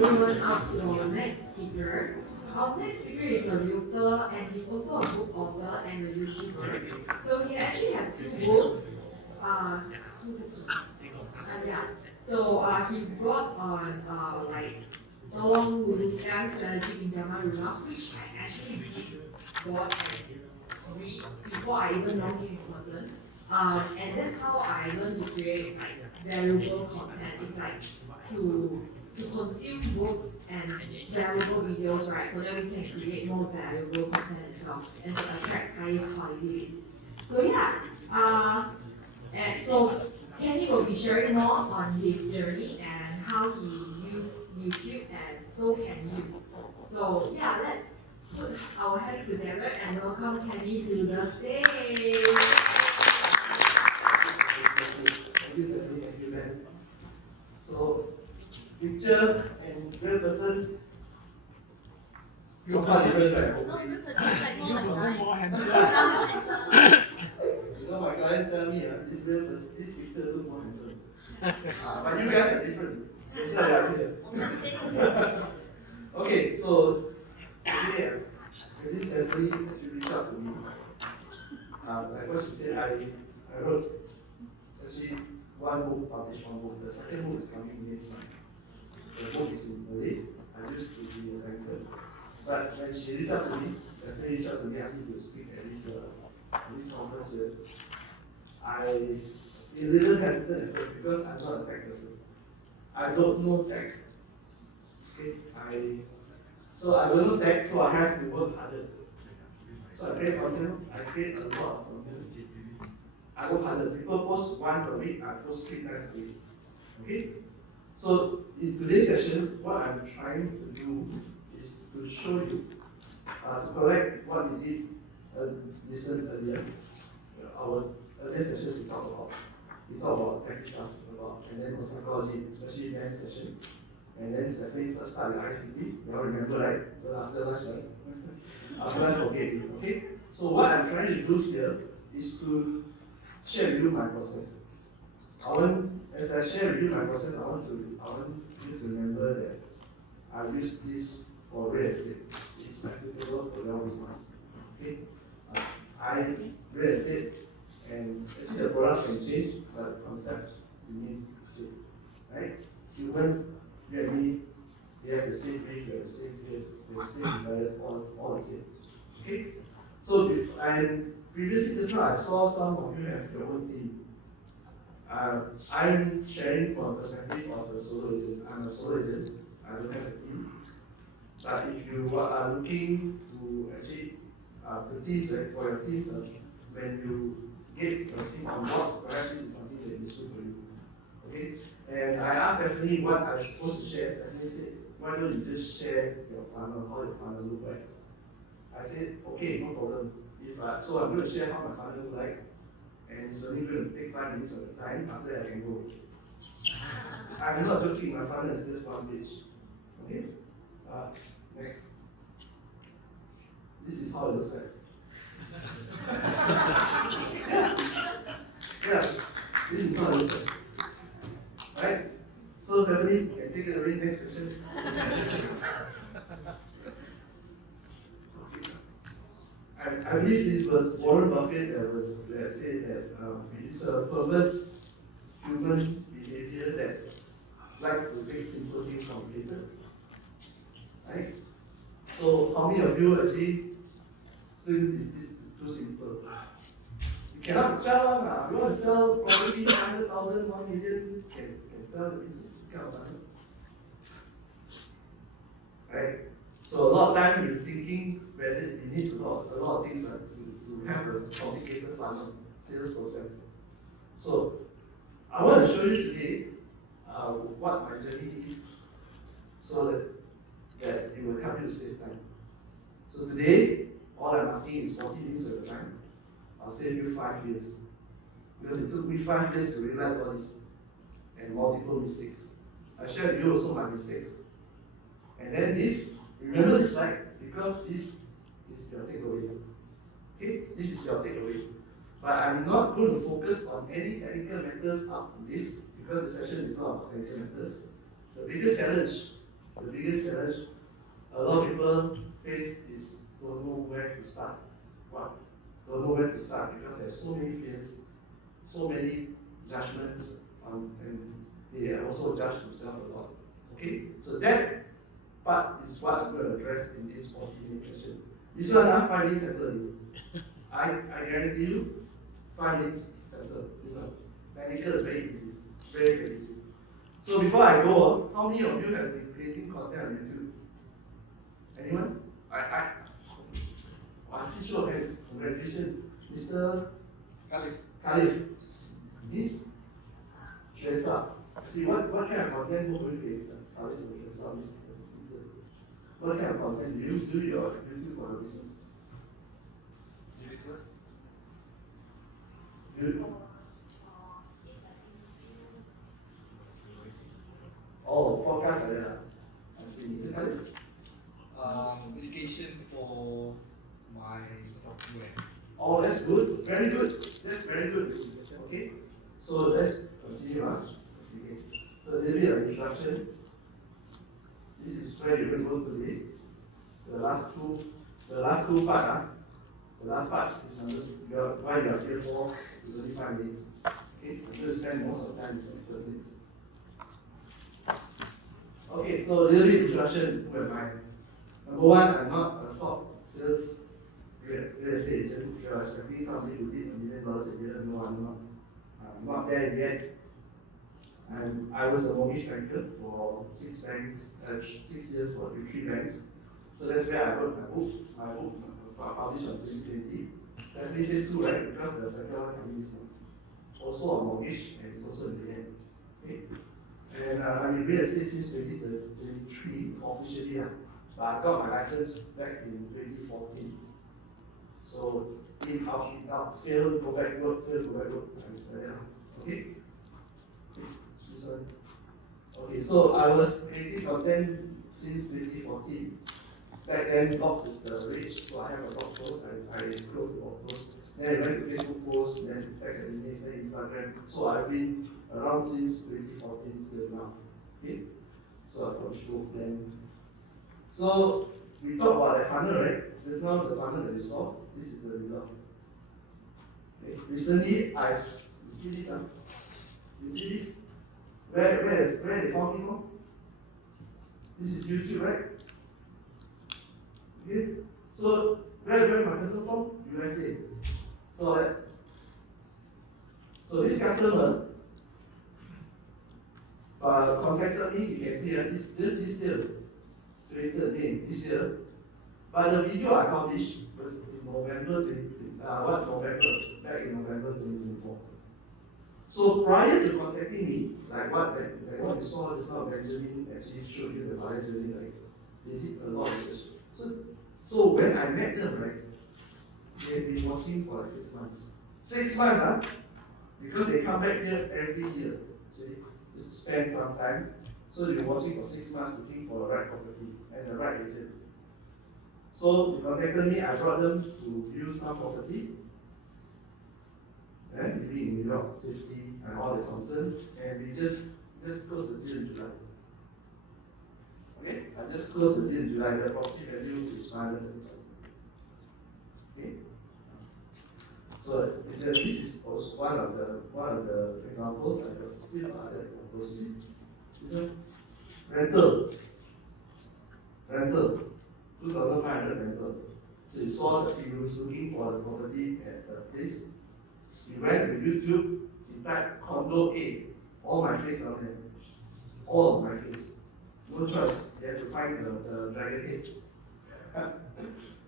moving on to our next speaker. Our next speaker is a realtor and he's also a book author and a YouTuber. So he actually has two books. Uh, yeah. So he brought on like Tolong Luruskan Strategy Pinjaman Rumah, which I actually did was read before I even know him in person. And that's how I learned to create like valuable content. It's like to consume books and valuable videos, right? So that we can create more valuable content as well and to attract higher quality leads. So yeah, and so Kenny will be sharing more on his journey and how he used YouTube, and so can you. So yeah, let's put our hands together and welcome Kenny to the stage. Thank you, Stephanie. Thank you, Ben. So, picture and real person. Real person. Real person more handsome. You know, my clients tell me, this picture looks more handsome. But you guys are different. That's why I'm here. Okay, so today, this Stephanie actually reached out to me. Like what she said, I wrote actually one book, published one book. The second book is coming next month. The book is in Malay. I used to be a banker. But when she reached out to me, Stephanie reached out to me, asked me to speak at this conference here. I a little hesitant at first because I'm not a tech person. I don't know tech. Okay, so I don't know tech, so I have to work harder. So I create content. I create a lot of content. I work harder. People post one per week. I post 3 times a week. Okay. So in today's session, what I'm trying to do is to show you, to correct what we did listen earlier. Our earlier sessions we talk about tech stuff, and then psychology, especially Ben session, and then Stephanie first started ICT. You all remember, right? Well, after lunch, right? After lunch, okay. So what I'm trying to do here is to share with you my process. As I share with you my process, I want you to remember that I use this for real estate. It's applicable for your business. Okay? Real estate, and actually the products can change, but the concepts remain the same. Right? Humans, you and me, we have the same brain, we have the same fears, we have the same desires, all the same. Okay? So previously just now I saw some of you have your own team. I'm sharing from a perspective of a solo agent. I'm a solo agent. I don't have a team. But if you are looking to actually the teams for your teams, when you get your team on board, perhaps this is something that is useful for you. Okay? And I asked Stephanie what I was supposed to share. Stephanie said, why don't you just share your funnel, how your funnel look like? I said, okay, no problem. So I'm going to share how my funnel look like. And it's only going to take 5 minutes of the time, after that I can go. I'm not joking, my funnel is just one page. Okay? Next. This is how it looks like. Yeah, this is how it looks like. Right? So Stephanie, you can take it away, next question. I believe this was Warren Buffett that said that it's a perverse human behavior that like to make simple things complicated. Right? So how many of you actually think this is too simple? You cannot sell, you want to sell property 100,000, 1 million, can sell this kind of money. Right? So a lot of time you're thinking whether it needs a lot of things to have a complicated funnel sales process. So I want to show you today what my journey is, so that it will help you to save time. So today, all I'm asking is 40 minutes of your time. I'll save you 5 years. Because it took me 5 years to realize all this and multiple mistakes. I shared with you also my mistakes. And then remember this slide, because this is your takeaway. Okay? This is your takeaway. But I'm not going to focus on any technical matters up to this, because the session is not about technical matters. The biggest challenge The biggest challenge a lot of people face is don't know where to start. What? Don't know where to start because there are so many fears, so many judgments, and they also judge themselves a lot. Okay? So that part is what I'm going to address in this 40-minute session. This one, 5 minutes settle. I guarantee you, 5 minutes settle. This one. Technical is very easy. Very, very easy. So before I go on, how many of you have been creating content on YouTube? Anyone? I see show of hands. Congratulations. Mr. Khalif. Miss Shrestha. See, what kind of content will you create? Khalif or Shrestha, Miss. What kind of content do you do your YouTube for the business? Oh, podcast like that. I see. Is it Khalif? Application for my software. Oh, that's good. Very good. That's very good. Okay. So let's continue. Okay. So there will be an instruction. This is where you're going to go today. The last two part. The last part is why you are here for is only 5 minutes. Okay. I'm going to spend most of the time in the first 6. Okay. So there will be instruction. Who am I? Number one, I'm not a top sales real estate agent. If you are expecting somebody who did $1 million a year, no, I'm not there yet. And I was a mortgage banker for 6 banks, 6 years for 3 banks. So that's where I wrote my book. My book published in 2020. It's actually said 2, right? Because the second one coming is also a mortgage and it's also in the end. Okay? And I'm in real estate since 2023 officially. But I got my license back in 2014. So in, out, fail, go back, work, fail, go back, work. Okay? This one. Okay, so I was creating content since 2014. Back then, blogs is the rage, so I have a blog post, I closed the blog post. Then I went to Facebook posts, then text and image, then Instagram. So I've been around since 2014 till now. Okay? So I published both then. So we talked about that funnel, right? Just now the funnel that you saw, this is the result. Okay. Recently, you see this? You see this? Where they found me from? This is YouTube, right? Okay. So where my customer from? USA. So this customer contacted me. You can see this is still created again this year. But the video I published was in November, back in November 2024. So prior to contacting me, like what you saw just now, Benjamin actually showed you the buyer journey, like they did a lot of research. So when I met them, right, they had been watching for like 6 months. 6 months, huh? Because they come back here every year. So just to spend some time. So they've been watching for 6 months looking for the right property and the right agent. So they contacted me, I brought them to view some property. And living in New York, safety and all the concerns. And we just closed the deal in July. Okay? I just closed the deal in July. The property value is 530,000. Okay? So this is also one of the examples. I have still other examples. You see? This one, rental, 2,500 rental. So you saw that he was looking for the property at the place. He went to YouTube, he typed condo A, all my face on there. All of my face. No choice. You have to find the dragon head.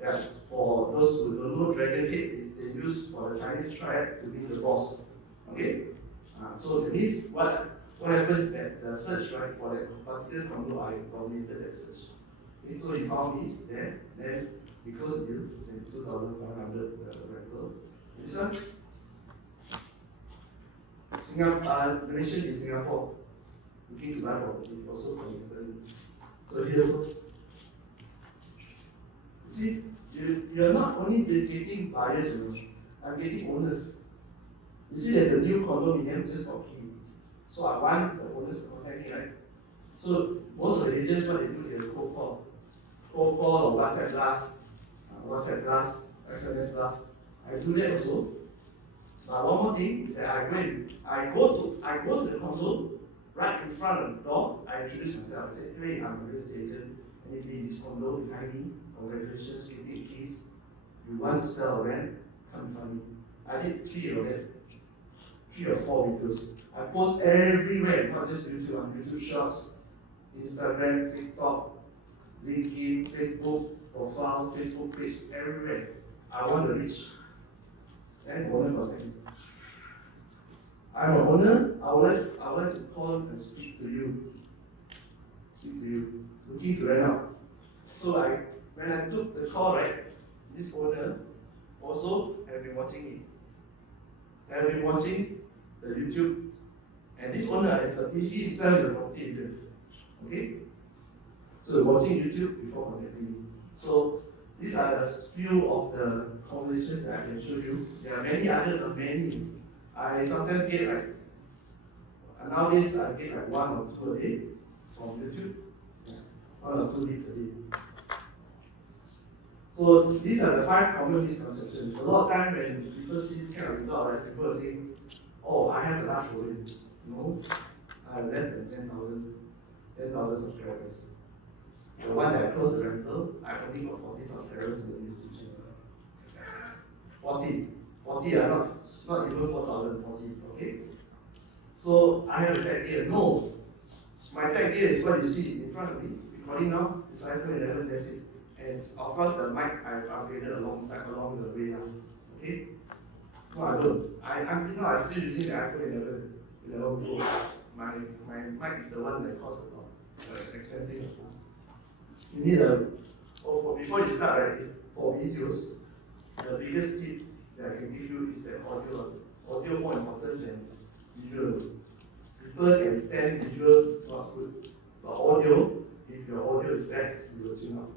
Yeah, for those who don't know, dragon head is they use for the Chinese triad to be the boss. Okay? So that means what happens at the search, right, for that particular condo, I dominated that search. Okay, so he found me there, then we closed the deal, and 2,500 rental. This one, Malaysian in Singapore, looking to buy property, also committed. So here also, you see, you're not only getting buyers, I'm getting owners. You see, there's a new condominium just for key. So I want the owners to contact me, right? So most of the agents, what they do, they cold call. Cold call or WhatsApp blast, SMS blast. I do that also. But one more thing is that I go to the console, right in front of the door, I introduce myself. I say, hey, I'm a real estate agent. Anything in this condo behind me, congratulations, getting keys. You want to sell or rent, come in front of me. I did 3 of them, 3 or 4 videos. I post everywhere, not just YouTube, on YouTube Shorts, Instagram, TikTok, LinkedIn, Facebook profile, Facebook page, everywhere. I want to reach. And owner contact me. I'm an owner, I would like to call and speak to you. Looking to rent out. So when I took the call, right, this owner also have been watching me. They have been watching the YouTube, and this owner he himself is a property agent. Okay? So watching YouTube before contacting me. So these are a few of the conversations that I can show you. There are many others, many. I sometimes get nowadays I get 1 or 2 a day from YouTube. 1 or 2 leads a day. So these are the 5 common misconceptions. A lot of time when people see this kind of result, right, people think, oh, I have a large following. No, I have less than 10,000 subscribers. The one that I closed the rental, I only got 40 subscribers in the YouTube channel. 40 are not even 4,000, 40, okay? So I have a tag here. No, my tag here is what you see in front of me. Recording now, it's iPhone 11, that's it. And of course the mic I've upgraded along the way now. Okay? No, I don't. Until now I'm still using the iPhone 11 Pro. My mic is the one that costs a lot, expensive. You need before you start, right, for videos, the biggest tip that I can give you is that audio. Audio more important than visual. People can stand visual, not good. But audio, if your audio is bad, you will tune out.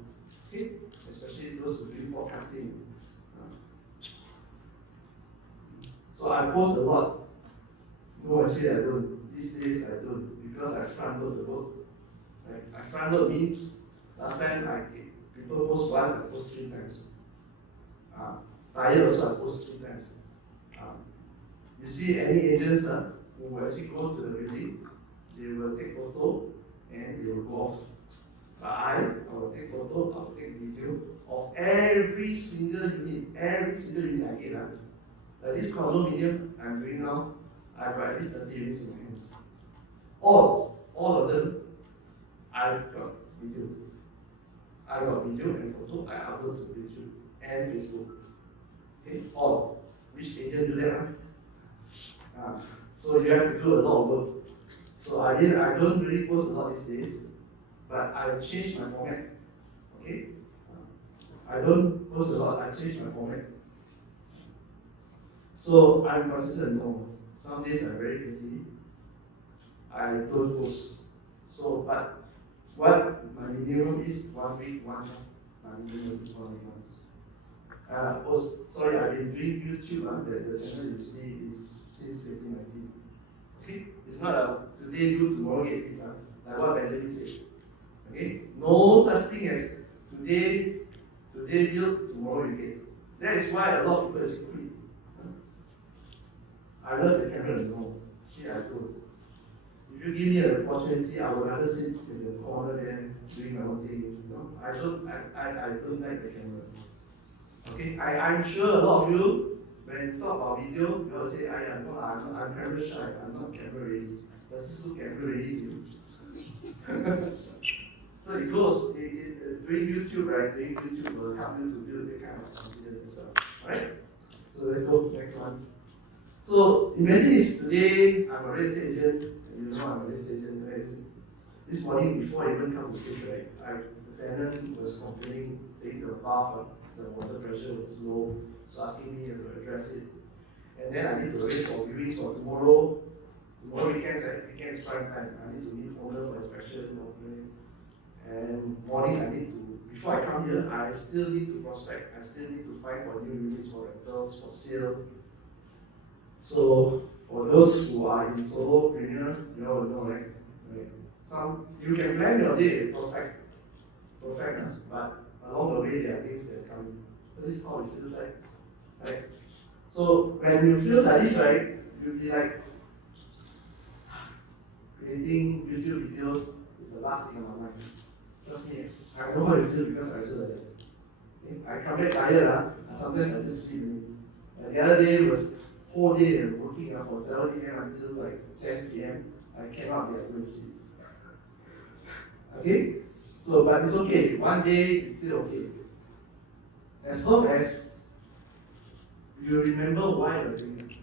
Okay? Especially those who do podcasting. So I post a lot. No, actually I don't. These days I don't, because I front load the work. Right? I front load means last time people post once, I post 3 times. Tired also I post 3 times. You see any agents who will actually go to the building, they will take photo and they will go off. But I will take photo, I will take video of every single unit I get. This condominium I'm doing now, I've got at least 30 units in my hands. All of them, I've got video. I got video and photo, I upload to YouTube and Facebook. Okay, all. Which agent do that? So you have to do a lot of work. So I don't really post a lot these days, but I changed my format. Okay? I don't post a lot, I change my format. So I'm consistent, no. Some days I'm very busy. I don't post. So, but what my minimum is 1 week, once. My minimum is 1 week, once. Sorry, I've been doing YouTube. The channel you see is since 2019. Okay? It's not a today do, tomorrow get this. Like what Benjamin said. Okay? No such thing as today build, tomorrow you get. That is why a lot of people actually quit. I love the camera, no. See, I told. If you give me an opportunity, I would rather sit in the corner than doing my own thing. No, I don't like the camera. Okay, I'm sure a lot of you, when you talk about video, you will say, I'm camera shy, I'm not camera ready. Does this look camera ready to you? So it goes, doing YouTube, right? Doing YouTube will help you to build that kind of confidence as well. Alright? So let's go to the next one. So imagine this, today I'm a real estate agent, and you know I'm a real estate agent, right? This morning before I even come to stage, right, the tenant was complaining, saying the bath, the water pressure was low, so asking me to address it. And then I need to wait for viewings for tomorrow. Tomorrow weekends, right? Weekends prime time. I need to meet owner for inspection, and morning I need to, before I come here, I still need to prospect. I still need to find for new units, for rentals, for sale. So for those who are in solopreneur, you all know, right? You can plan your day perfect, but along the way there are things that's coming. So this is how it feels like, right? So when you feel like this, right, you'll be like, creating YouTube videos is the last thing on my mind. Trust me, I know how you feel because I feel like that. Okay? I come back tired, and sometimes I just sleep. The other day was whole day working from 7 a.m. until like 10 p.m. I came out there to sleep. Okay? So, but it's okay. One day is still okay. As long as you remember why you're doing it.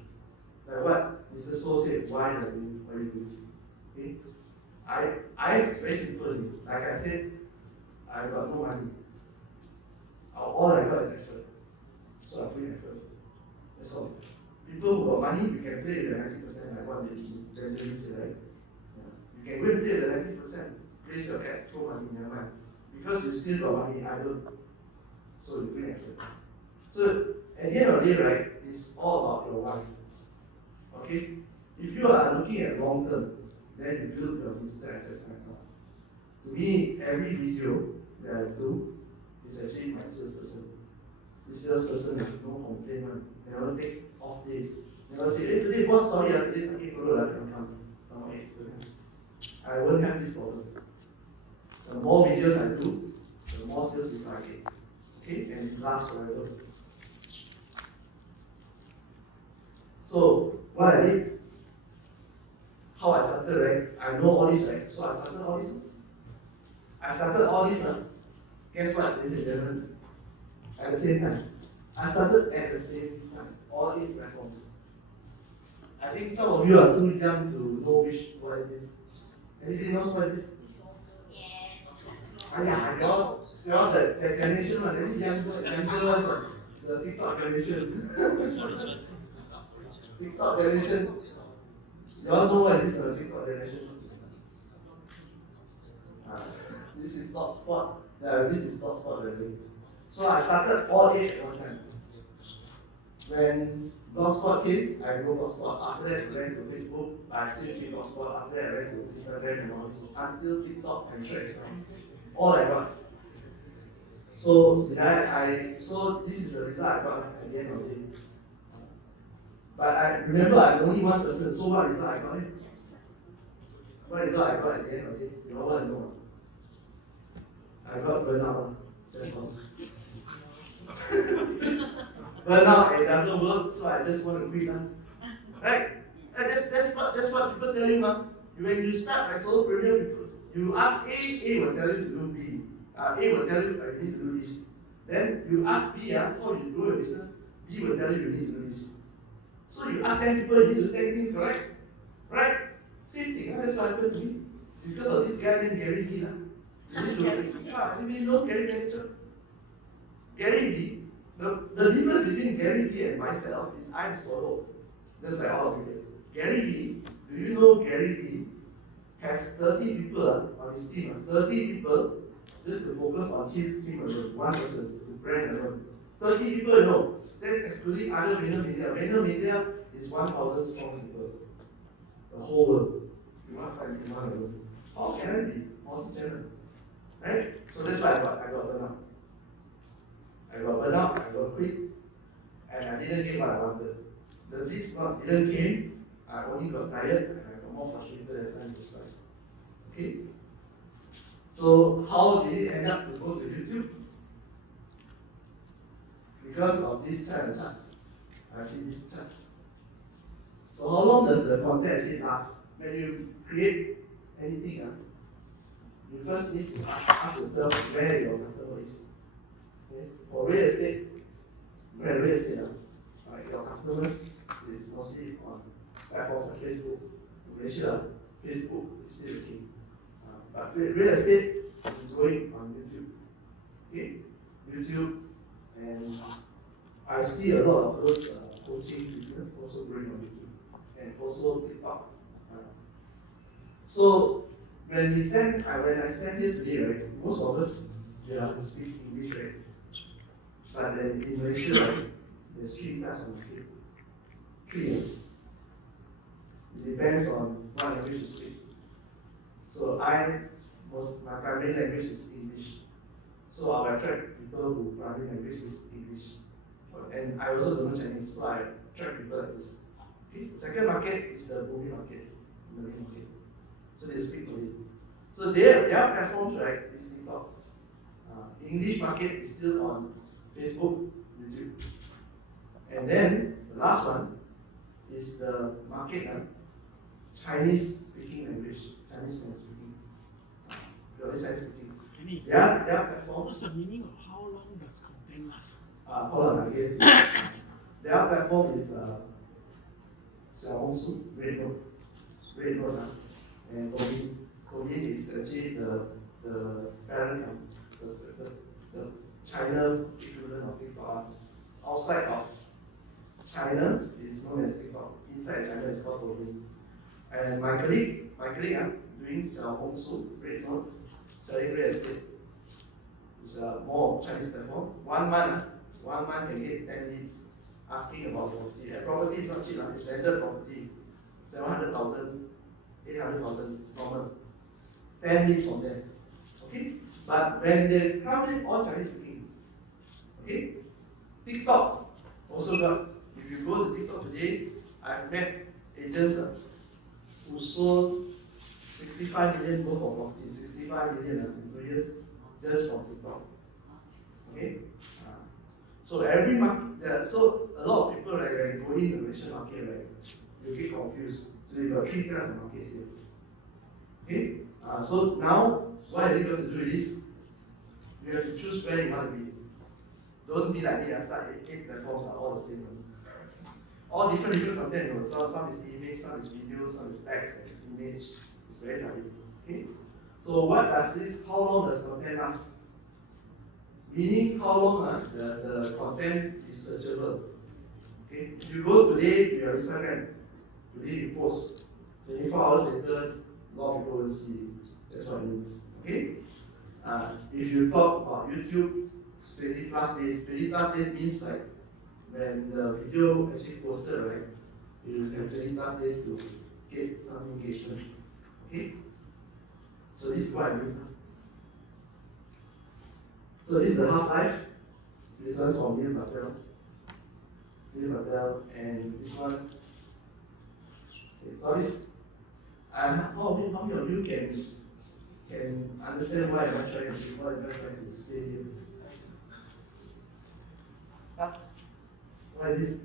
Like what Mr. So said, why you're doing what you do. Okay? It's very simple. Like I said, I got no money. All I got is effort. So I put in effort. That's all. People who got money, you can play the 90% like what Benjamin said, right? Yeah. You can go and play the 90%. Place your bets, throw money, never mind. Because you still got money, I don't. So you put in effort. So at the end of the day, right, it's all about your why. Okay? If you are looking at long term, then you build your digital assessment account. To me, every video that I do is actually my salesperson. The salesperson has no complaint, never take off days. Never say, hey, today boss, sorry, today's okay, I can come. No, hey, I won't have this problem. The more videos I do, the more sales I get. Okay, and it lasts forever. So, what I did, how I started, right? I know all this, right? So I started all this. Guess what, ladies and gentlemen? At the same time. I started at the same time. All 8 platforms. I think some of you are too young to know what is this. Anybody knows what is this? Yes. Yeah, you're the generation one, this younger ones, the TikTok generation. TikTok generation. You all know what is this TikTok generation? This is top spot. This is top spot already. So I started all 8 at one time. When Blogspot came, I go Blogspot. After that, I went to Facebook. I still keep Blogspot. After that, I went to Instagram and all this. Until TikTok and Threads now. All I got. So so this is the result I got at the end of the day. But I remember I'm only one person, so what result I got? What result I got at the end of the day? You all want to know? I got burnout. That's all. Burnout, it doesn't work, so I just want to quit. Right? And that's what people tell you, man. When you start as solopreneur, you ask A will tell you to do B. A will tell you you need to do this. Then you ask B, how do you do a business? B will tell you need to do this. So you ask 10 people, you need to do 10 things, correct? Right? Same thing, that's what happened to me. Because of this guy named Gary Vee. Anybody knows Gary Vee? Gary Vee, the difference between Gary Vee and myself is I'm solo. Just like all of you. Gary Vee, do you know Gary Vee has 30 people on his team? 30 people just to focus on his team alone. One person to brand alone. 30 people, you know. That's excluding other Vayner Media. Vayner Media is 1,000 strong people. The whole world. You want to find one alone. How can I be multi-channel? Right? So that's why I got burnout. I got quit, and I didn't get what I wanted. The leads didn't came, I only got tired, and I got more frustrated as time goes by. Okay? So how did it end up to go to YouTube? Because of this kind of charts. I see these charts. So how long does the content actually last? When you create anything, you first need to ask yourself where your customer is. Okay? For real estate, like your customers is mostly on platforms like Facebook. In Malaysia, Facebook is still the king. But real estate is going on YouTube. Okay? YouTube, and I see a lot of those coaching business also going on YouTube, and also TikTok. So when I stand here today, right, most of us speak English, right? But in Malaysia, right, there's 3 types of speak. 3. It depends on what language you speak. So my primary language is English. So I will attract people who primary language is English. And I also don't know Chinese, so I attract people like this. Okay? The second market is the movie market, Malay market. So they speak Malay. So their platforms, right, is TikTok. English market is still on Facebook, YouTube. And then the last one is the market, Chinese speaking language, Chinese language speaking. Purely Chinese speaking. Kenny, Their platform. what's the meaning of how long does content last? Hold on again. Their platform is Xiaohongshu, Red Road, and Douyin is actually the parent, the China equivalent of TikTok. Outside of China is known as TikTok. Inside China is called Douyin. And my colleague, doing Xiaohongshu, Red Road, selling real estate. It's a more Chinese platform. 1 month can get 10 leads asking about property. And property is not cheap, it's landed property. 700,000, 800,000 normal. 10 leads from there. Okay? But when they come in, all Chinese speaking. Okay? TikTok also got, if you go to TikTok today, I've met agents who sold 65 million worth of property, 65 million in 2 years just from TikTok. Okay? So every market, so a lot of people, right, when you go in the Malaysian market, right, you get confused. So you've got 3 kinds of markets here. Okay? So now, what is it going to do is, you have to choose where you want to be. Don't be like me, I start 8 platforms are all the same. All different content, you know. Some is image, some is video, some is text and image. It's very tiring. Okay? So what does this, how long does content last? Meaning how long the content is searchable. Okay? If you go today to your Instagram, today you post, 24 hours later, a lot of people will see it. That's what it means. Okay? If you talk about YouTube, 20 plus days. 20 plus days means like when the video actually posted, right? You have 20 plus days to get some engagement. Okay? So this is what it means. So this is the half-life. This one from Neil Patel, and this one. Okay, so this. How many of you can understand what I'm trying to do? What am I trying to say here? What is this?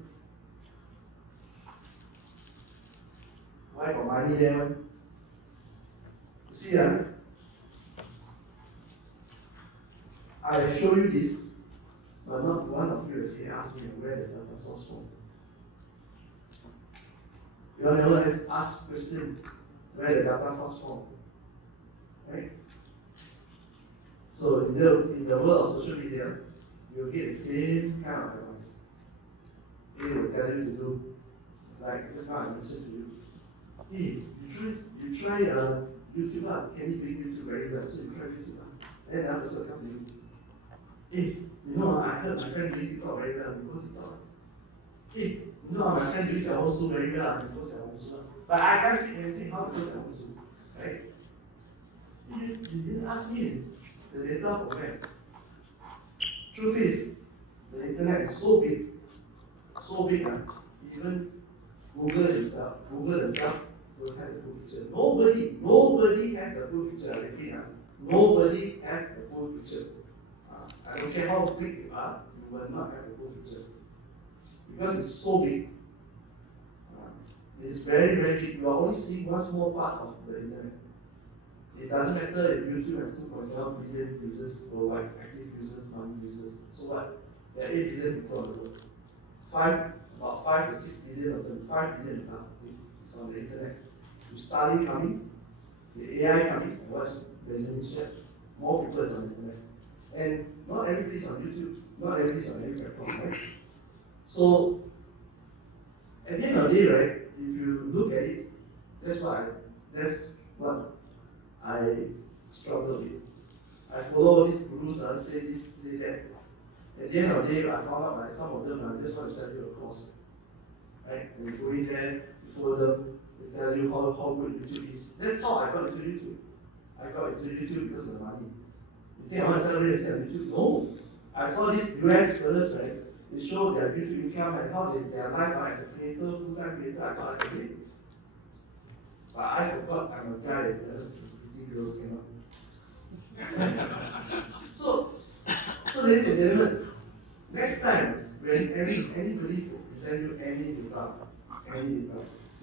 Why got money there? You see, I show you this, but not one of you has asked me where the data source from. You all never ask question where the data source from, right? So in the world of social media, you'll get the same kind of advice. They will tell you to do, like just now I mentioned to you. Hey, you try YouTube. Can you do YouTube very well? So you try YouTube. Then the other person come to you. Hey, I heard my friend doing TikTok very well. You go TikTok. Hey, my friend doing Xiaohongshu very well. You go Xiaohongshu. But I can't speak anything. How to go Xiaohongshu? Right? You didn't ask me the data from where. Truth is, the internet is so big, even Google themselves don't have the full picture. Nobody has the full picture. Nobody has the full picture. I don't care how big you are, you will not have the full picture. Because it's so big. It's very, very big. You are only seeing one small part of the internet. It doesn't matter if YouTube has 2.7 billion users worldwide, active users, money users. So what? There are 8 billion people on the world. About 5 to 6 billion of them, 5 billion plus is on the internet. With Starlink coming, the AI coming, and what's Benjamin shared, more people is on the internet. And not everybody is on YouTube, not everybody is on any platform, right? So, at the end of the day, right, if you look at it, that's what I struggle with. I follow all these gurus, I say this, say that. At the end of the day, I found out that some of them just want to sell you a course. Right? And you go in there, you follow them, they tell you how good YouTube is. That's how I got into YouTube. I got into YouTube because of the money. You think I want to celebrate and sell YouTube? No. I saw these US fellas, right? They show their YouTube income and how their life are as a creator, full-time creator. I thought I could do it. But I forgot I'm a guy that doesn't pretty girls came up. So ladies and gentlemen, next time when anybody present you any data, you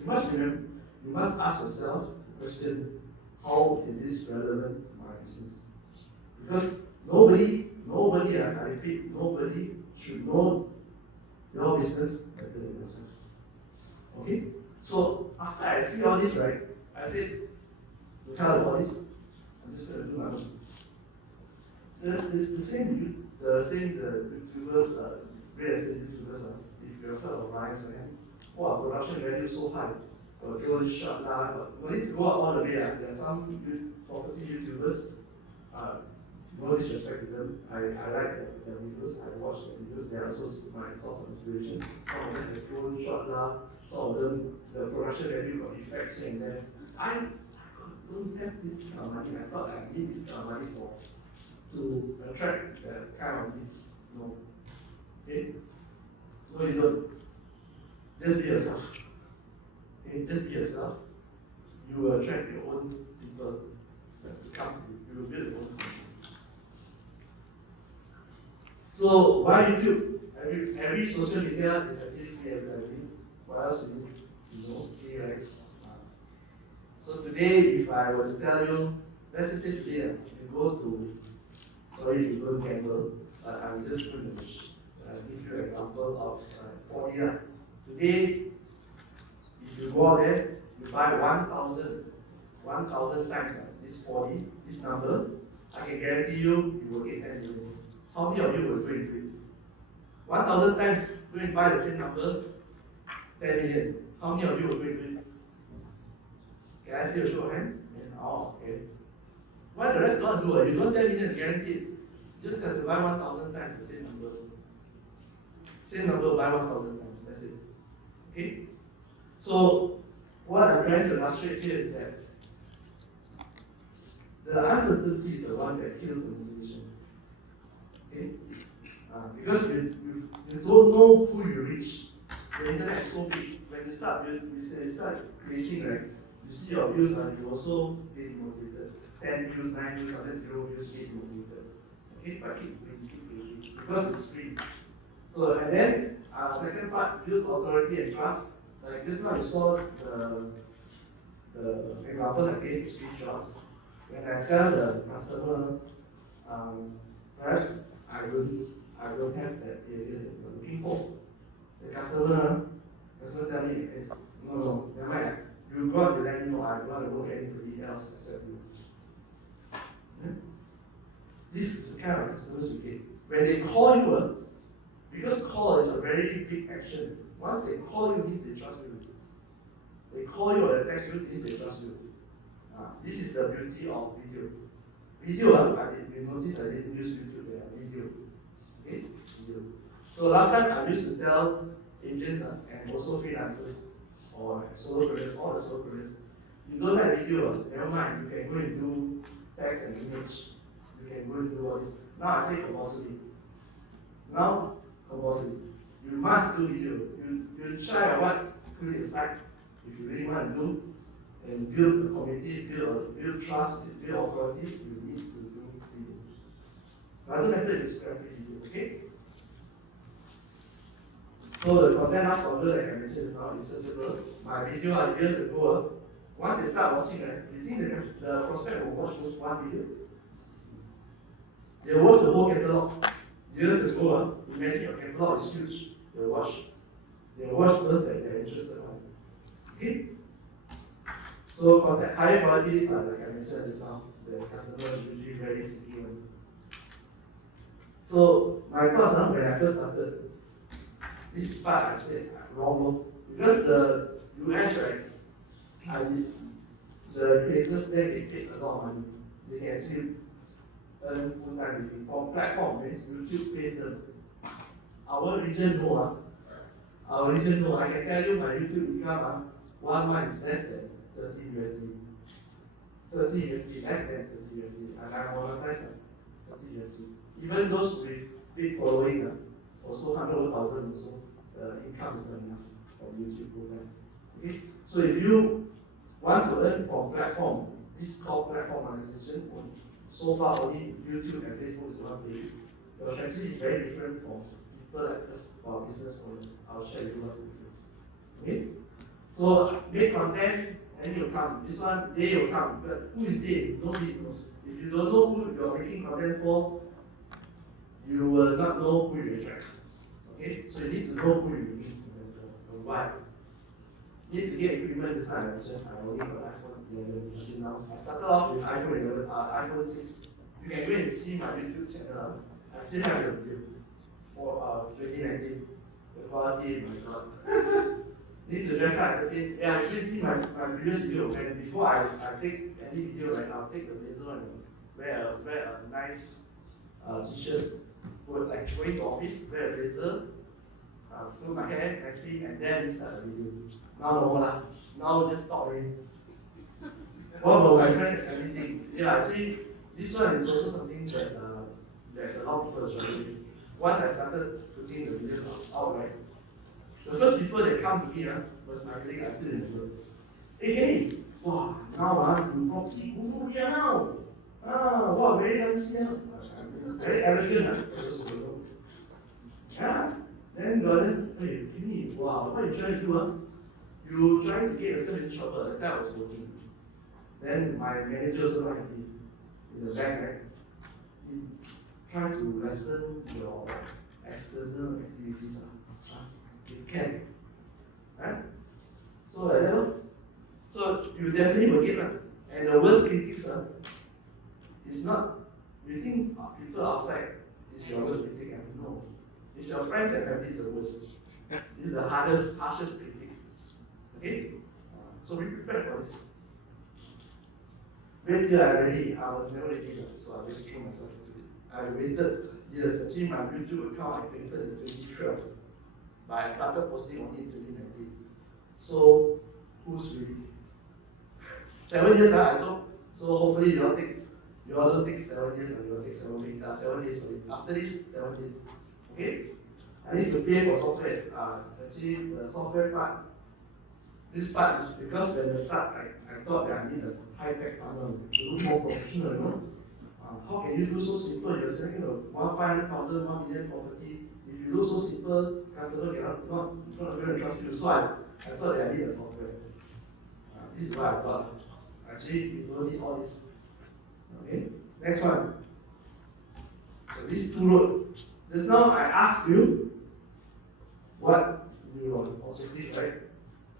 must remember, you must ask yourself the question, how is this relevant to my business? Because nobody, I repeat, nobody should know your business better than yourself. Okay? So after I see all this, right, I said, to tell about this, I'm just going to do my own. There's the same YouTubers, real estate YouTubers, if you're heard of Ryan Sam, wow, production value so high. Go shot lah, but no need to go out all the way. There are some property YouTubers, no disrespect to them. I like their videos, I watch their videos, they are also my source of inspiration. Some of them have drone shot lah, some of them, the production value got effects here and there. I don't have this kind of money. I thought I need this kind of money to attract that kind of needs. No. Okay? No, you don't. Just be yourself. Okay? Just be yourself. You will attract your own people to come to you. You will build your own company. So why YouTube? Every social media is actually free advertising. What else do you know? Free, right? So today, if I were to tell you, let's just say today, if you go to, sorry if you don't gamble, but I'm just going to give you an example of 40. Today, if you go out there, you buy 1,000 times this 40, this number, I can guarantee you, you will get 10 million. How many of you will go and do it? 1,000 times, go and buy the same number, 10 million. How many of you will go and do it? Can I see a show of hands? Yeah. Oh, okay. Why the rest not do it? You don't 10 million guaranteed. You just have to buy 1,000 times the same number. Same number, buy 1,000 times. That's it. Okay? So, what I'm trying to illustrate here is that the uncertainty is the one that kills the motivation. Okay? Because you don't know who you reach. The internet is so big. When you start creating, right? You see your views, you also get demotivated. 10 views, 9 views, and then 0 views, get demotivated. Okay? But keep creating. Because it's free. So, and then, second part, build authority and trust. Like just now you saw the example I gave screenshots. When I tell the customer, perhaps I don't have that area that you're looking for. The customer tell me, no, never mind. You go out, you let me know, I don't want to go to anybody else except you. Yeah? This is the kind of customers you get. When they call you, because call is a very big action. Once they call you, means they trust you. They call you or they text you, means they trust you. This is the beauty of video. Video, you notice I didn't use YouTube there. Video. Okay? Video. So last time I used to tell agents and also freelancers or solopreneurs, all the solopreneurs, you don't like video, never mind, you can go and do text and image. You can go and do all this. Now I say compulsory. Now, compulsory. You must do video. You try or what, put it aside if you really want to do and build a community, build trust, build authority, you need to do video. Doesn't matter if it's scrappy video, okay? So the content last order like I mentioned just now is searchable. My video years ago, once they start watching, right, you think the prospect will watch just one video? They'll watch the whole catalog. Years ago, imagine your catalog is huge. They'll watch those that they're interested in. Okay? So content, higher qualities are like I mentioned just now, the customer is usually very sticky one. So my thoughts when I first started, this part I said wrong because the US, right, the creators there they paid a lot of money. They can actually earn full-time living from platform, means YouTube pays them. Our region no. Our region no. I can tell you my YouTube income 1 month is less than 30 USD. 30 USD, less than 30 USD, and I monetize at 30 USD. Even those with big following, also 100,000 also, the income is not enough for YouTube program. Okay, so if you want to earn from platform, this is called platform monetization. So far, only YouTube and Facebook is one way. The strategy is very different from people like us or business owners. I'll share with you what's the difference. Okay, so make content and you'll come. This one, they will come. But who is they? Nobody knows. If you don't know who you're making content for, you will not know who you attract. Okay, so you need to know who you need and why. You need to get equipment. This time I mentioned I only got iPhone 11 until now. I started off with iPhone 11, iPhone 6. You can go and see my YouTube channel. I still have the video for 2019. The quality, my God. Need to dress up. Yeah, you can see my previous video. When before I take any video, like I'll take the blazer and wear a nice t-shirt. Like going to office, wear a blazer, put my hair nicely, and then start the video. Now no more lah. Now just talk already. What about my friends and everything? Yeah, actually, this one is also something that that a lot of people are struggling with. Once I started putting the videos out, right? The first people that come to me was my colleague. I still remember. Hey, wow, now you property guru here now. Wow, very handsome. Very arrogant. Yeah. Then brother, hey, Kenny, wow, what are you trying to do? You trying to get yourself in trouble. That time I was working. Then my manager also not happy in the bank, right? He trying to lessen your external activities. If you can. Right? So like that, so you definitely will get that. And the worst critics is not, you think people outside is your worst critic, no. It's your friends and family is the worst. This is the harshest critic. Okay? So be prepared for this. Wait till I was never ready, so I just threw myself into it. I waited years. Actually, my YouTube account I created in 2012. But I started posting only in 2019. So, who's ready? 7 years, I thought. So hopefully you all don't take 7 years, you will take 7 days. After this, 7 days. Okay? I need to pay for software. Actually, the software part, this part is because when I start, I thought that I need a high-tech funnel to look more professional, you know. How can you do so simple? You're selling 500,000, 1 million property. If you do so simple, customer cannot not going to trust you. So I thought that I need a software. This is what I thought. Actually, you don't need all this. Okay, next one. So these two roads. Just now I asked you what your objective, right?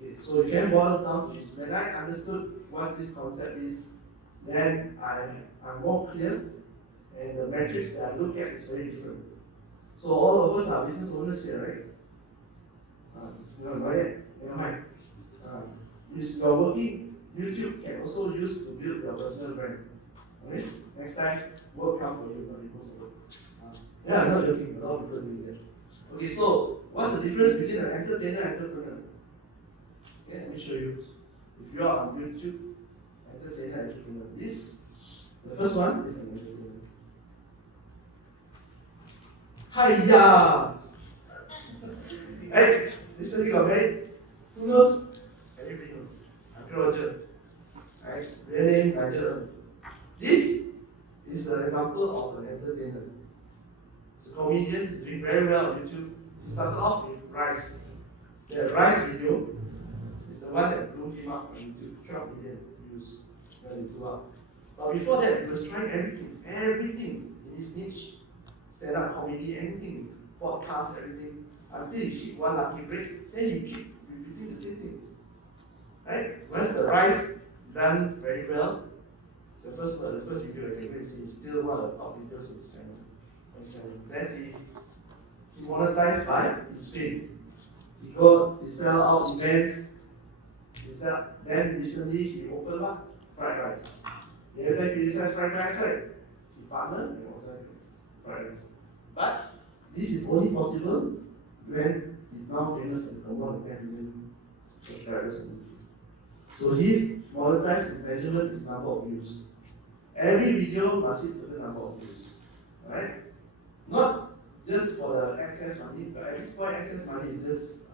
Okay, so it can boil down to this. When I understood what this concept is, then I'm more clear, and the metrics that I look at is very different. So all of us are business owners here, right? You don't know yet? Never mind. If you're working, YouTube can also use to build your personal brand. Okay? Next time, work come for you, not you go for work. Yeah, I'm not joking. A lot of people do that. Okay, so what's the difference between an entertainer and entrepreneur? Okay, let me show you. If you are on YouTube, entertainer and entrepreneur. The first one is an entertainer. Hiya! Hey, recently got married. Who knows? Everybody knows. I'm Roger. Right? Real name Roger. This is an example of an entertainer. He's a comedian, he's doing very well on YouTube. He started off with Rice. The Rice video is the one that blew him up on YouTube. 12 million views when he blew up. But before that, he was trying everything in his niche. Stand-up comedy, anything, podcast, everything. Until he hit one lucky break, then he keep repeating the same thing. Right? Once the Rice done very well, the first video that you can see is still one of the top videos in his channel. Then he monetized by his fame. He sell out events. Then recently he opened up fried rice. Every time he sells fried rice, right? He partnered and opened fried rice. But this is only possible when he's now famous and more than 10 million subscribers on YouTube. So his monetized measurement is number of views. Every video must hit certain number of views, right? Not just for the access money, but at this point, access money is just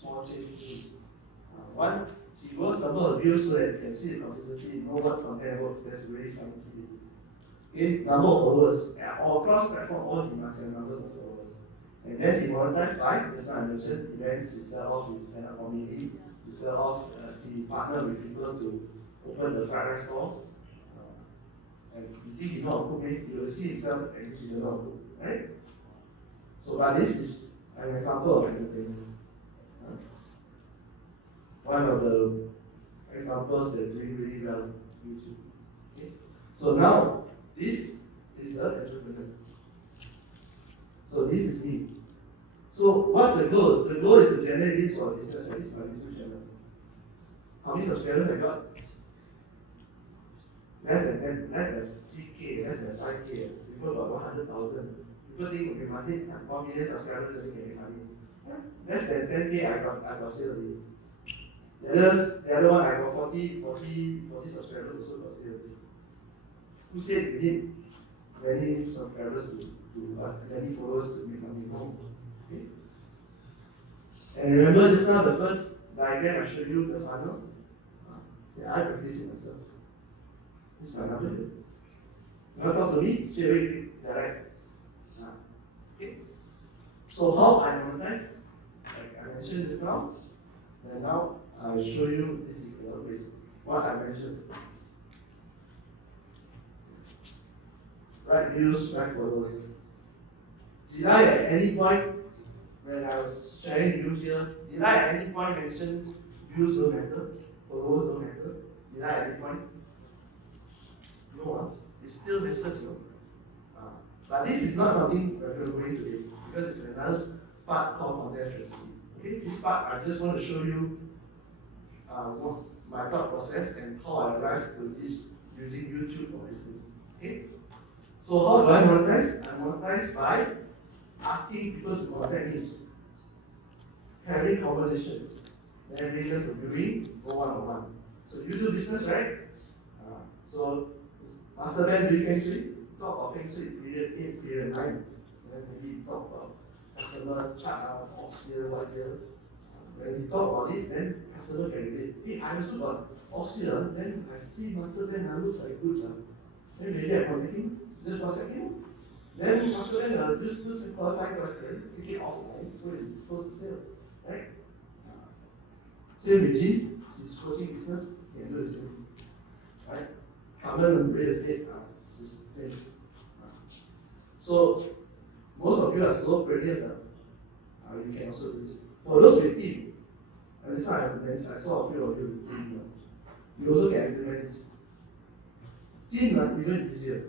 small change. One, he works number of views so that you can see the consistency, know what content works. That's really something to do. Okay, number of followers, all across platform, all he must have numbers of followers. And then he monetized by, just now I mentioned, events, he sell off his stand-up comedy, he sell off, he partner with people to open the fried rice store. And you think he know how to cook, he himself actually doesn't know how to cook, right? So, but this is an example of entertainment. One of the examples that doing really well on YouTube. Okay? So now, this is an entrepreneur. So this is me. So what's the goal? The goal is to generate this for business, right? This is my YouTube channel. How many subscribers I got? Less than 10, less than 3K, less than 5K. People got 100,000. People think we must hit 1 million subscribers so we can make money. Less than 10K I got sale already. The other one I got 40 subscribers also got sale already. Who said we need many subscribers many followers to make money? No. Okay. And remember just now the first diagram I showed you, the funnel? Yeah, I practice it myself. This is my number. You want to talk to me? Straight away click direct. Okay. So how I monetize? Like I mentioned just now. And now I will show you this is the way. What I mentioned. Right views, right followers. Did I at any point when I was sharing views here, did I at any point mention views don't matter, followers don't matter? Did I at any point? No, it still matters, but this is not something we're going to go into today because it's another part called content strategy. Okay, this part I just want to show you my thought process and how I arrived to this using YouTube for business. Okay, so how do I monetize? I monetize by asking people to contact me, having conversations, then bring them to viewing, go one-on-one. So you do business, right? So Master Ben doing Feng Shui, talk about Feng Shui period 8, period 9. Then maybe talk about customer chart, ox here, what here. When you talk about this, then customer can relate. Hey, I also got ox here, then I see Master Ben looks like good. Then maybe I contact him, just WhatsApp him. Then Master Ben just puts a qualified question, take it offline, go and close the sale. Right? Same with Jin, his coaching business, he can do the same thing. Right? Common and real estate is the same. So, most of you are solopreneurs, you can also do this. For those with team, and this time I saw a few of you with team, you also can implement this. Team are even easier.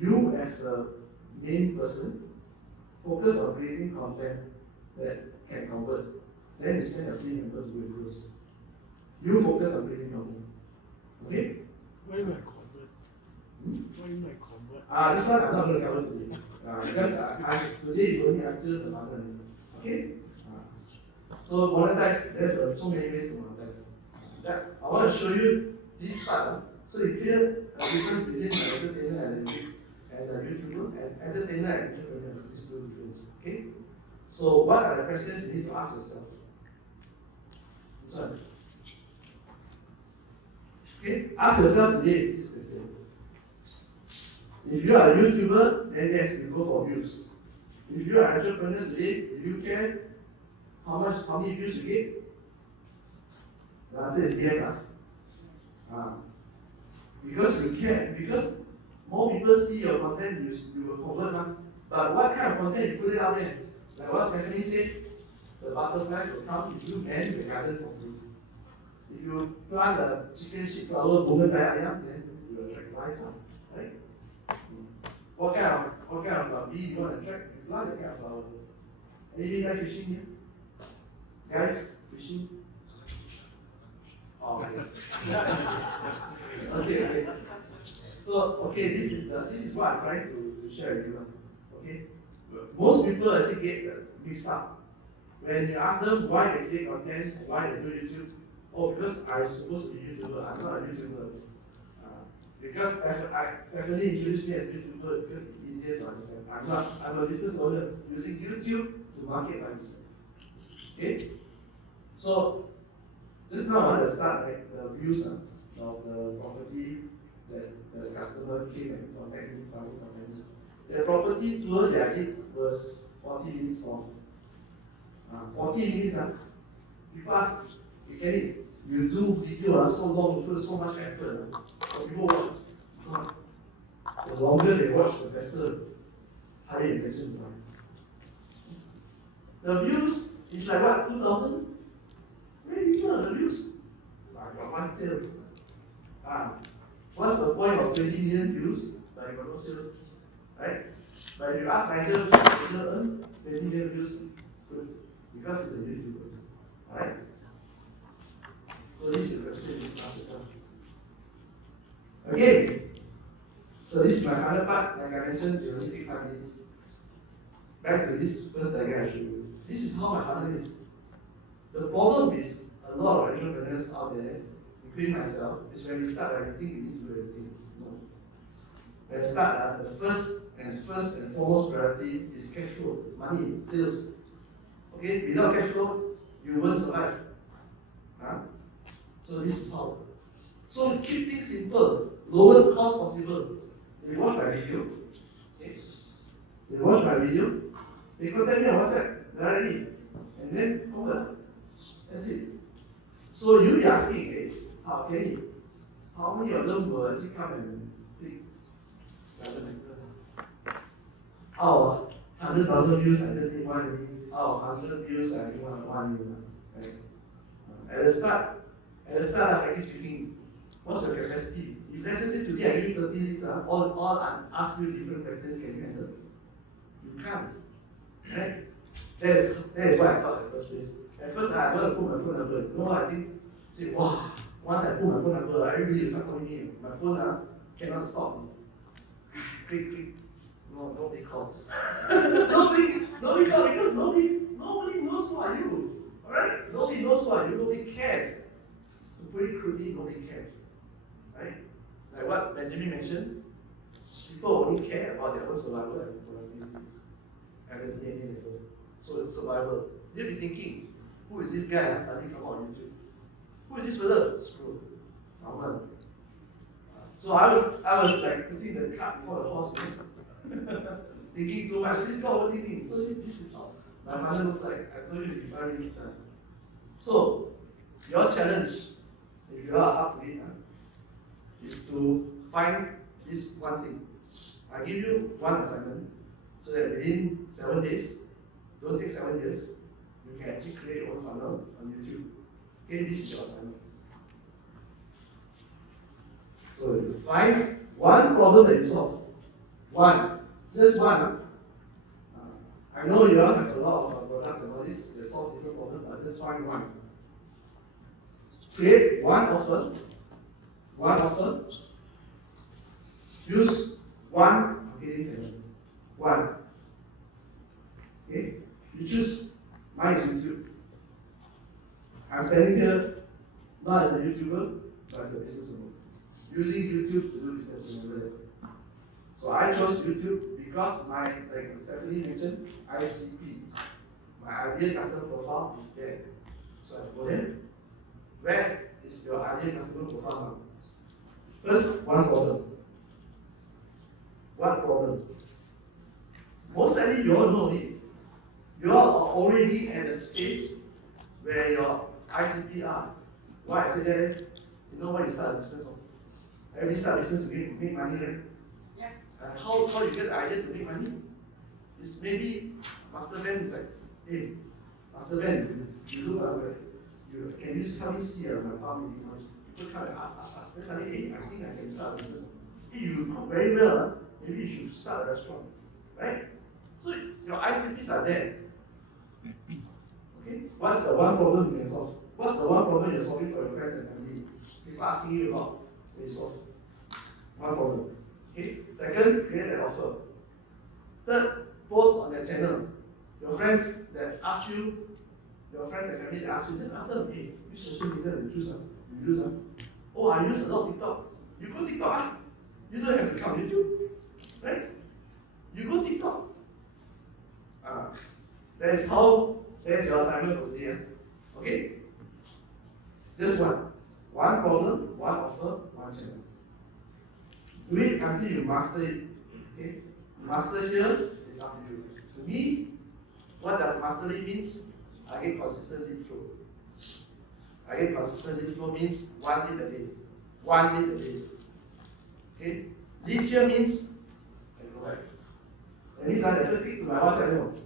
You as a main person, focus on creating content that can convert. Then you send your team members to do it. You focus on creating content. Okay? Why do I convert? Why do I convert? This one I'm not going to cover today. Because today is only until the funnel. Okay? So monetize, there's so many ways to monetize. I want to show you this part. So you clear a difference between an entertainer and a YouTuber, and entertainer and entrepreneur. These two differences. Okay? So what are the questions you need to ask yourself? This one. Okay? Ask yourself today this question. If you are a YouTuber, then yes, you go for views. If you are an entrepreneur today, do you care how many views you get? The answer is yes. Because you care, because more people see your content, you will convert. But what kind of content you put it out there? Like what Stephanie said, the butterflies will come if you and the garden complete. If you plant a chicken shit flower, woman by ayam, then you will attract flies, right? What kind of bee you want to attract? You plant that kind of flower. Anybody like fishing here? Guys, fishing? Oh, okay. So, this is what I'm trying to share with you. Okay? Most people actually get mixed up. When you ask them why they create content, why they do YouTube, oh, because I'm supposed to be a YouTuber, I'm not a YouTuber. Because Stephanie introduced me as a YouTuber because it's easier to understand. I'm a business owner using YouTube to market my business. Okay? So, this is now I want to start the views of the property that the customer came and contacted me, the property tour that I did was 40 minutes long. 40 minutes, people ask, you get it? You do video so long, you put so much effort. So people watch. The longer they watch, the better, higher engagement. The views is like what, 2,000? Very little, the views. I got one sale. What's the point of 20 million views? But I got no sales. Right? But if you ask Nigel earn 20 million views, good. Because it's a YouTuber. Alright? So this is the question you ask yourself. Again, so this is my final part. Like I mentioned, it will only take 5 minutes. Back to this first diagram I showed you. This is how my funnel is. The problem is a lot of entrepreneurs out there, including myself, is when we start, I think we need to do everything. No. When we start, the first and foremost priority is cash flow, money, sales. Okay, without cash flow, you won't survive. So this is how. So keep things simple, lowest cost possible. You watch my video. Okay. You watch my video. You contact me on WhatsApp directly, and then convert. That's it. So you'll be asking, hey, how can you? How many of them will actually come and click? Doesn't matter. Out of 100,000 views, I just need 1 million. Out of 100 views, I need 1 million. Right? At the start, frankly speaking, what's your capacity? If let's say today I give you 30 leads, all ask you different questions, can you handle? You can't. Right? That is what I thought at first place. At first, I want to put my phone number. You know what I think? Say, wow, once I put my phone number, everybody will start calling me. My phone cannot stop. Click. No, nobody call. nobody call because nobody knows who are you. Alright? Nobody knows who are you. Nobody cares. To put it crudely, nobody cares. Right? Like what Benjamin mentioned, people only care about their own survival and productivity at the DNA level. So it's survival. You'll be thinking, who is this guy that suddenly come out on YouTube? Who is this fella? Screw. Normal. So I was like putting the cart before the horse, thinking too much. This guy overthinking. So this is how my mother looks like. I told you to define this time. So your challenge, if you are up to it, is to find this one thing. I give you one assignment so that within 7 days, don't take 7 years, you can actually create your own funnel on YouTube. Okay, this is your assignment. So you find one problem that you solve. One. Just one. I know you all have a lot of products and all this that solve different problems, but just find one. Create one offer. Use one marketing channel. One. Okay? You choose. Mine is YouTube. I'm standing here not as a YouTuber, but as a business owner. Using YouTube to do business. Remember that. So I chose YouTube because like Stephanie mentioned, ICP. My ideal customer profile is there. So I go there. Where is your ideal customer profile now? First, one problem. Most likely you all know it. You all are already at a space where your ICP are. Why I say that? You know why you start a business from? Everybody start a business to make money, right? Yeah. How you get the idea to make money? It's maybe Master Ben is like, hey, Master Ben, you look around, can you help me see my farm? People come and ask. Then suddenly, hey, I think I can start a business. Hey, you cook very well, maybe you should start a restaurant, right? So your ICPs are there. Okay, what's the one problem you can solve? What's the one problem you're solving for your friends and family? People asking you about when you solve. One problem. Okay. Second, create an offer. Third, post on their channel. Your friends that ask you your friends and family ask you, just ask them, hey, which social media you choose? You use? Oh, I use a lot of TikTok. You go TikTok, you don't have to come YouTube, right? You go TikTok. That's your assignment for today. Okay? Just one. One problem, one offer, one channel. Do it until you master it. Okay? Master here is up to you. To me, what does mastery means? I get consistent lead flow. I get consistent lead flow means 1 lead a day. 1 lead a day. Okay? Lead here means I go back. That means I never click to my WhatsApp note.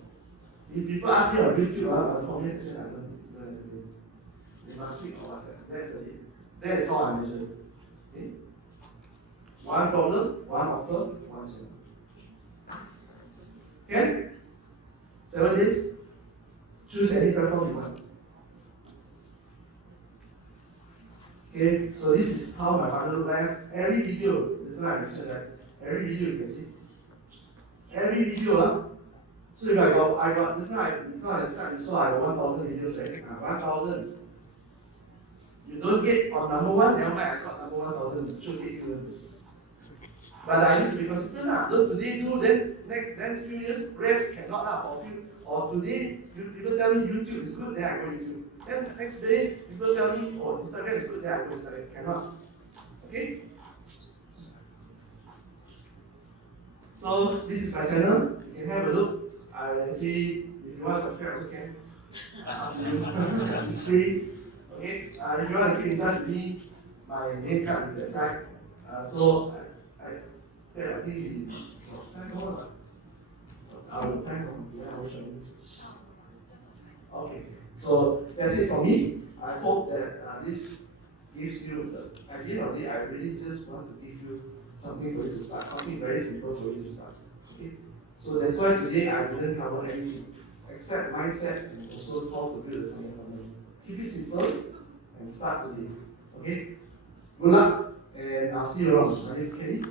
If people ask me on YouTube, on comment section, I don't do. They must speak on WhatsApp. That's it. That is how I measure. Okay? One problem, one offer, one channel. Okay? 7 days. Choose any platform you want. Okay, so this is how my funnel looks like. Every video, this is what I mentioned, right? Every video you can see. Every video, so if I got this one, it's not a start, you saw I got 1,000 videos, right? 1,000. You don't get on number one, never mind, I got number 1,000, it should get you. But I need to be consistent. Don't today do, then few years, rest cannot, or today, people tell me YouTube is good, then I go YouTube. Then next day, people tell me, oh, Instagram is good, then I go Instagram. Cannot. Okay? So, this is my channel. You can have a look. I will see if you want to subscribe, you can. It's free. Okay? If you want to keep in touch with me, my name card is that side. So, I think time on. I will time on. Yeah, I will show you. Okay. So that's it for me. I hope that this gives you the idea of it. I really just want to give you something for you to start, something very simple for you to start. Okay? So that's why today I didn't cover anything except mindset and also how to build a funnel. Keep it simple and start today. Okay? Good luck and I'll see you around. My name is Kenny.